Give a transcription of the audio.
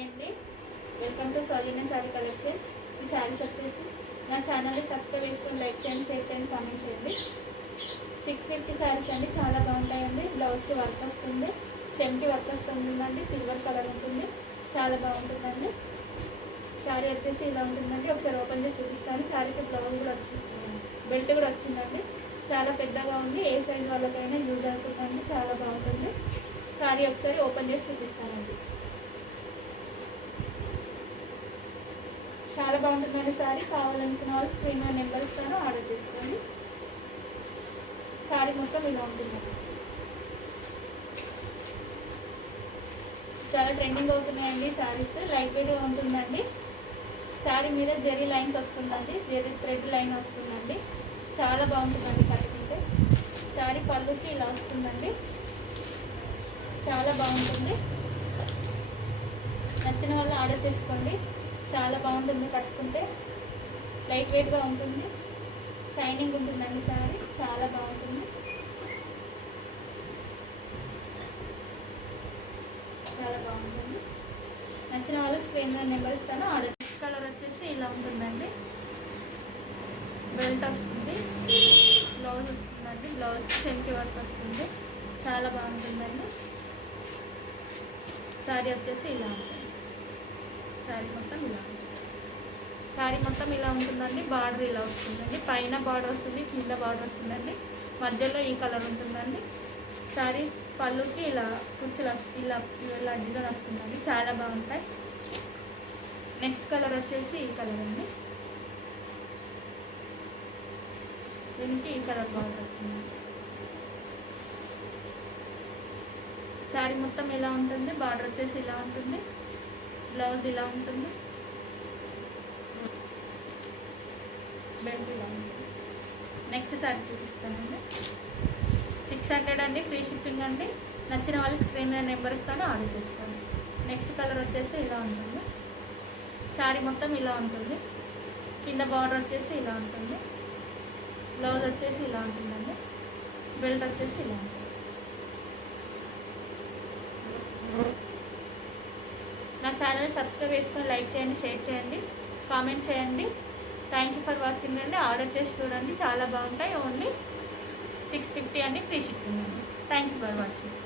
Hi అండి, welcome to Soujanya sari collections. ఈ శారీస్ వచ్చేసి నా ఛానల్ని సబ్స్క్రైబ్ చేసుకొని లైక్ చేయండి, షేర్ చేయండి, కామెంట్ చేయండి. 650 శారీస్ అండి, చాలా బాగుంటాయండి. బ్లౌజ్కి వర్క్ వస్తుంది, చెమ్కి వర్క్ వస్తుందండి, సిల్వర్ కలర్ ఉంటుంది, చాలా బాగుంటుందండి. శారీ వచ్చేసి ఇలా ఉంటుందండి. ఒకసారి ఓపెన్ చేసి చూపిస్తాను. శారీకి బ్లౌజ్ కూడా వచ్చింది, బెల్ట్ కూడా వచ్చిందండి. చాలా పెద్దగా ఉంది, ఏ సైజ్ వాళ్ళకైనా యూజ్ అవుతుందండి, చాలా బాగుంటుంది. శారీ ఒకసారి ఓపెన్ చేసి చూపిస్తానండి. చాలా బాగుంటుందండి శారీ. కావాలనుకున్న వాళ్ళు స్క్రీన్ మీద నెంబర్ ఇస్తాను, ఆర్డర్ చేసుకోండి. శారీ మొత్తం ఇలా ఉంటుందండి. చాలా ట్రెండింగ్ అవుతున్నాయండి శారీస్. లైట్ వెయిట్గా ఉంటుందండి. శారీ మీద జెరీ లైన్స్ వస్తుందండి, జెరీ థ్రెడ్ లైన్ వస్తుందండి. చాలా బాగుంటుందండి కట్టుకుంటే. శారీ పళ్ళుకి ఇలా వస్తుందండి, చాలా బాగుంటుంది. నచ్చిన వాళ్ళు ఆర్డర్ చేసుకోండి. చాలా బాగుంటుంది కట్టుకుంటే, లైట్ వెయిట్గా ఉంటుంది, షైనింగ్ ఉంటుందండి శారీ, చాలా బాగుంటుంది. చాలా బాగుంటుంది. నచ్చిన వాళ్ళు స్క్రీన్ మీద నెంబర్ ఇస్తాను, ఆర్డర్. నెక్స్ట్ కలర్ వచ్చేసి ఇలా ఉంటుందండి. బెల్ట్ వస్తుంది, బ్లౌజ్ వస్తుందండి, బ్లౌజ్కి చెంకి వర్క్ వస్తుంది, చాలా బాగుంటుందండి. శారీ వచ్చేసి ఇలా ఉంటుంది. శారీ మొత్తం ఇలా ఉంటుంది. శారీ మొత్తం ఇలా ఉంటుందండి. బార్డర్ ఇలా వస్తుందండి, పైన బార్డర్ వస్తుంది, కింద బార్డర్ వస్తుందండి, మధ్యలో ఈ కలర్ ఉంటుందండి. శారీ పళ్ళుకి ఇలా కుచ్చులు ఇలా ఇలా డిజైన్ వస్తుందండి, చాలా బాగుంటాయి. నెక్స్ట్ కలర్ వచ్చేసి ఈ కలర్ అండి. దీనికి ఈ కలర్ బార్డర్ వచ్చింది. శారీ మొత్తం ఇలా ఉంటుంది, బార్డర్ వచ్చేసి ఇలా ఉంటుంది, బ్లౌజ్ ఇలా ఉంటుంది, బెల్ట్ ఇలా ఉంటుంది. నెక్స్ట్ శారీ చూపిస్తానండి. 600 అండి, ఫ్రీ షిప్పింగ్ అండి. నచ్చిన వాళ్ళు స్క్రీన్ మీద నెంబర్ ఇస్తాను, ఆర్డర్ చేసుకోండి. నెక్స్ట్ కలర్ వచ్చేసి ఇలా ఉంటుంది. శారీ మొత్తం ఇలా ఉంటుంది, కింద బార్డర్ వచ్చేసి ఇలా ఉంటుంది, బ్లౌజ్ వచ్చేసి ఇలా ఉంటుందండి, బెల్ట్ వచ్చేసి ఇలా ఉంటుంది. నా ఛానల్ని సబ్స్క్రైబ్ చేసుకొని లైక్ చేయండి, షేర్ చేయండి, కామెంట్ చేయండి. థ్యాంక్ యూ ఫర్ వాచింగ్ అండి. ఆర్డర్ చేసి చూడండి, చాలా బాగుంటాయి. ఓన్లీ 650 అండి, ఫ్రీ షిప్పింగ్ అండి. Thank you for watching.